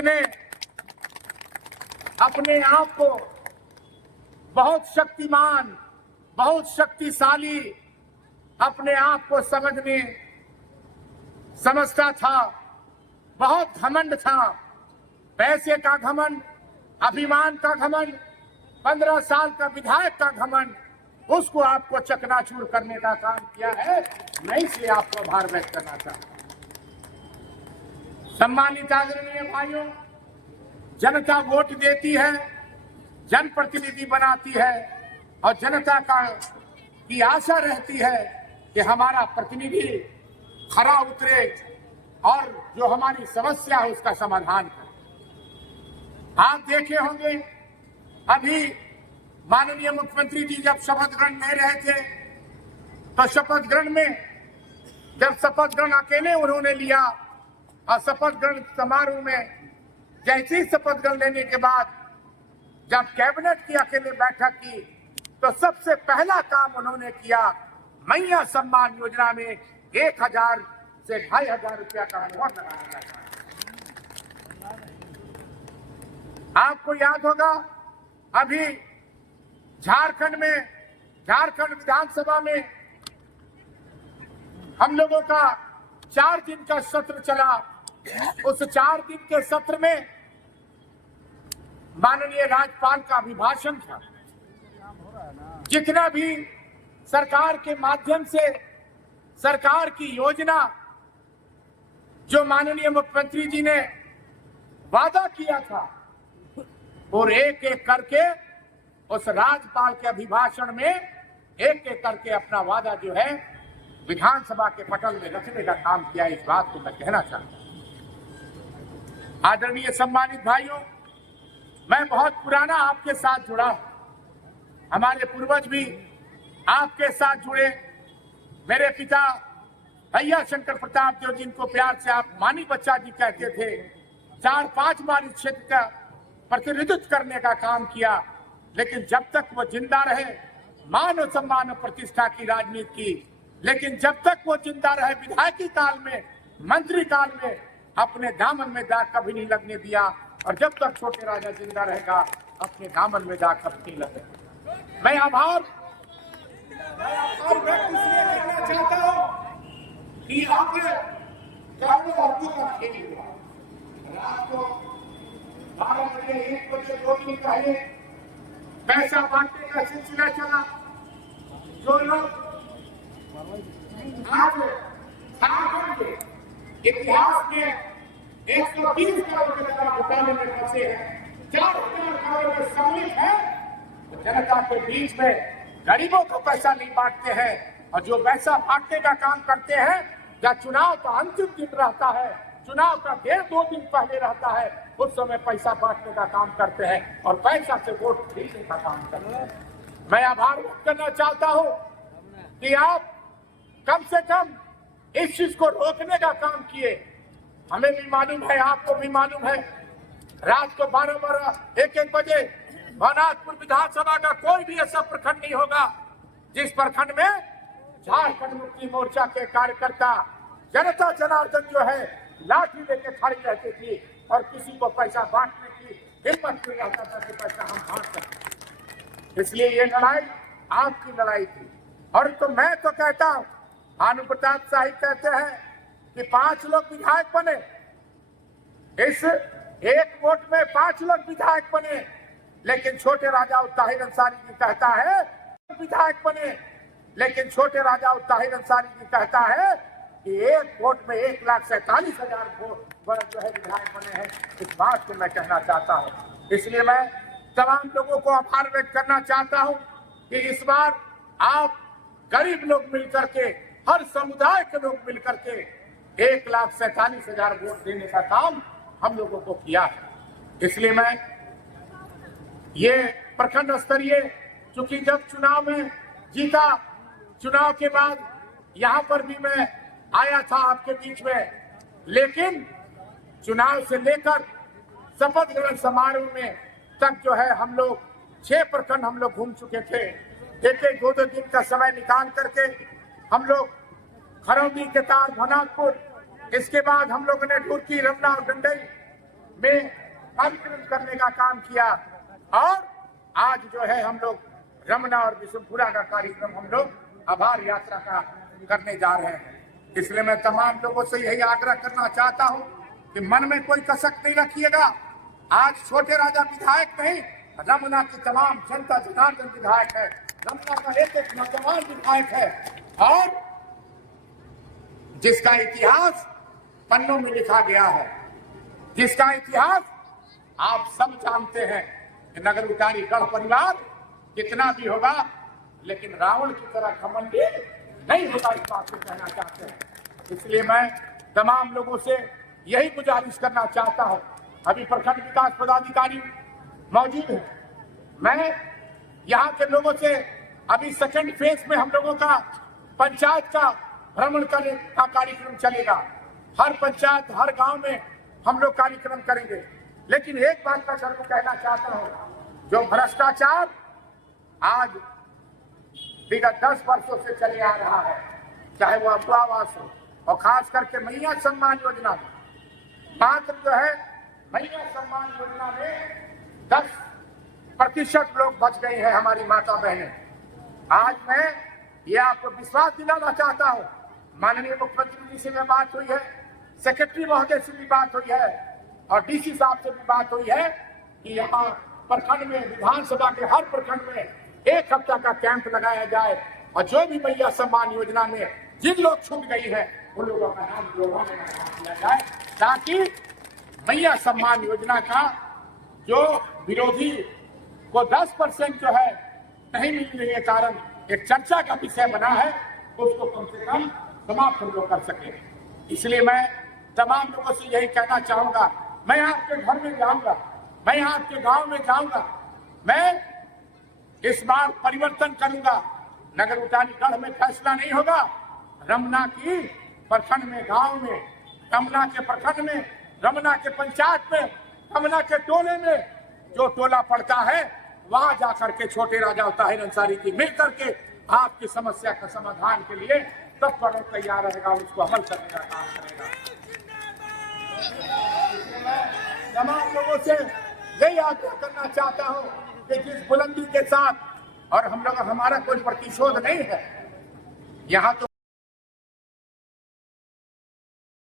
जिसने अपने आप को बहुत शक्तिमान, बहुत शक्तिशाली अपने आप को समझता था, बहुत घमंड था, पैसे का घमंड, अभिमान का घमंड, 15 साल का विधायक का घमंड, उसको आपको चकनाचूर करने का काम किया है। मैं इसलिए आपको आभार व्यक्त करना चाहता हूं। सम्मानित आदरणीय भाइयों, जनता वोट देती है, जनप्रतिनिधि बनाती है और जनता की आशा रहती है कि हमारा प्रतिनिधि खरा उतरे और जो हमारी समस्या है उसका समाधान करे। आप देखे होंगे अभी माननीय मुख्यमंत्री जी जब शपथ ग्रहण ले रहे थे तो शपथ ग्रहण में जब शपथ ग्रहण अकेले उन्होंने लिया और शपथ ग्रहण समारोह में जैसे ही शपथ ग्रहण लेने के बाद जब कैबिनेट की अकेले बैठक की तो सबसे पहला काम उन्होंने किया, मैया सम्मान योजना में 1000 से 2500 रुपया का मोहर लगाने लगा। आपको याद होगा अभी झारखंड विधानसभा में हम लोगों का 4 दिन का सत्र चला। उस 4 दिन के सत्र में माननीय राज्यपाल का अभिभाषण था। जितना भी सरकार के माध्यम से सरकार की योजना जो माननीय मुख्यमंत्री जी ने वादा किया था और एक एक करके उस राज्यपाल के अभिभाषण में एक एक करके अपना वादा जो है विधानसभा के पटल में रखने का काम किया। इस बात को मैं कहना चाहता हूं। आदरणीय सम्मानित भाइयों, मैं बहुत पुराना आपके साथ जुड़ा हूं, हमारे पूर्वज भी आपके साथ जुड़े। मेरे पिता भैया शंकर प्रताप जो जिनको प्यार से आप मानी बच्चा जी कहते थे, 4-5 बार इस क्षेत्र का प्रतिनिधित्व करने का काम किया, लेकिन जब तक वो जिंदा रहे मान और सम्मान और प्रतिष्ठा की राजनीति की, लेकिन जब तक वो जिंदा रहे विधायकी काल में, मंत्री काल में अपने दामन में दाग कभी नहीं लगने दिया। और जब तक छोटे राजा जिंदा रहेगा अपने दामन में दाग कभी नहीं लगेगा। मैं आभार इसलिए करना चाहता हूं कि आपने करोड़ों अरबों का खेल हुआ। रात को 12 बजे 1 बजे 2 दिन पहले पैसा बांटने का सिलसिला चला। जो लोग आज झारखंड के इतिहास में 120 करोड़ के घोटाले में फंसे हैं, 4000 करोड़ में सम्मिलित है, तो जनता के बीच में गरीबों को पैसा नहीं बांटते हैं। और जो पैसा बांटने का काम करते हैं, जब चुनाव का अंतिम दिन रहता है, चुनाव का 1.5-2 दिन पहले रहता है, उस समय पैसा बांटने का काम करते हैं और पैसा से वोट खरीदने का काम करते हैं। मैं आभार व्यक्त करना चाहता हूं कि आप कम से कम इस चीज को रोकने का काम किए। हमें भी मालूम है, आपको भी मालूम है, रात को 12-12 1-1 बजे भवनाथपुर विधानसभा का कोई भी ऐसा प्रखंड नहीं होगा जिस प्रखंड में झारखंड मुक्ति मोर्चा के कार्यकर्ता जनता जनार्दन जो है लाठी लेके खड़ी रहती थी और किसी को पैसा बांटने की हिम्मत नहीं रहता था कि पैसा हम बांट सकते। इसलिए ये लड़ाई आपकी लड़ाई थी। और तो मैं तो कहता हूं, भानु प्रताप शाही कहते हैं कि 5 लोग विधायक बने, इस एक वोट में 5 लोग विधायक बने, लेकिन छोटे राजा ताहिर अंसारी जी कहता है विधायक बने, लेकिन छोटे राजा ताहिर अंसारी जी कहता है कि एक वोट में 1,47,000 वोट जो है विधायक बने हैं। इस बात को मैं कहना चाहता हूं। इसलिए मैं तमाम लोगों को आभार व्यक्त करना चाहता हूं कि इस बार आप गरीब लोग मिलकर के, हर समुदाय के लोग मिलकर के 1,47,000 वोट देने का काम हम लोगों को किया है। इसलिए मैं ये प्रखंड स्तरीय, चूंकि जब चुनाव में जीता, चुनाव के बाद यहाँ पर भी मैं आया था आपके बीच में, लेकिन चुनाव से लेकर शपथ ग्रहण समारोह में तक जो है हम लोग 6 प्रखंड हम लोग घूम चुके थे। 1-2 दिन का समय निकाल करके हम लोग खरौदी, केतार, भवनाथपुर, इसके बाद हम लोगों ने ढुर्की, रमना और गंडई में कार्यक्रम करने का काम किया और आज जो है हम लोग रमना और बिशुनपुरा का कार्यक्रम हम लोग आभार यात्रा का करने जा रहे हैं। इसलिए मैं तमाम लोगों से यही आग्रह करना चाहता हूं कि मन में कोई कसक नहीं रखिएगा। आज छोटे राजा विधायक नहीं, रमना की तमाम जनता जनार्दन विधायक है, रमना का एक नौजवान विधायक है और जिसका इतिहास पन्नों में लिखा गया है, जिसका इतिहास आप सब जानते हैं कि नगर उटारी गढ़ परिवार कितना भी होगा लेकिन रावण की तरह घमंडी नहीं होगा, इस बात को कहना चाहते हैं। इसलिए मैं तमाम लोगों से यही गुजारिश करना चाहता हूं। अभी प्रखंड विकास पदाधिकारी मौजूद है, मैं यहाँ के लोगों से अभी सेकंड फेज में हम लोगों का पंचायत का भ्रमण करने का कार्यक्रम चलेगा। हर पंचायत हर गांव में हम लोग कार्यक्रम करेंगे। लेकिन एक बात का जरूर कहना चाहता हूं, जो भ्रष्टाचार आज विगत 10 वर्षों से चले आ रहा है, चाहे वो अफवाहवास हो और खास करके मैया सम्मान योजना में, मात्र जो है मैया सम्मान योजना में 10% लोग बच गए हैं हमारी माता बहनें। आज मैं ये आपको विश्वास दिलाना चाहता हूँ, माननीय मुख्यमंत्री जी से भी बात हुई है, सेक्रेटरी महोदय से भी बात हुई है और डीसी साहब से भी बात हुई है कि यहाँ प्रखंड में विधानसभा के हर प्रखंड में 1 हफ्ता का कैंप लगाया जाए और जो भी मैया सम्मान योजना में जिन लोग छूट गई है उन लोगों का नाम जोड़वाने का काम किया जाए, ताकि मैया सम्मान योजना का जो विरोधी को 10% जो है नहीं मिलने के कारण एक चर्चा का विषय बना है, उसको कम से कम समाप्त हम लोग कर सके। इसलिए मैं तमाम लोगों से यही कहना चाहूंगा, मैं आपके घर में जाऊंगा, मैं आपके गांव में जाऊंगा, मैं इस बार परिवर्तन करूंगा। नगर उटारी गढ़ में फैसला नहीं होगा, रमना की प्रखंड में, गांव में, रमना के प्रखंड में, रमना के पंचायत में, रमना के टोले में जो टोला पड़ता है वहां जाकर के छोटे राजा ताहिर अंसारी की मिल करके आपकी समस्या का समाधान के लिए तत्पर और तैयार रहेगा, उसको अमल करने का काम करेगा। तमाम लोगों से यही आग्रह करना चाहता हूँ कि जिस बुलंदी के साथ, और हम लोग हमारा कोई प्रतिशोध नहीं है यहाँ तो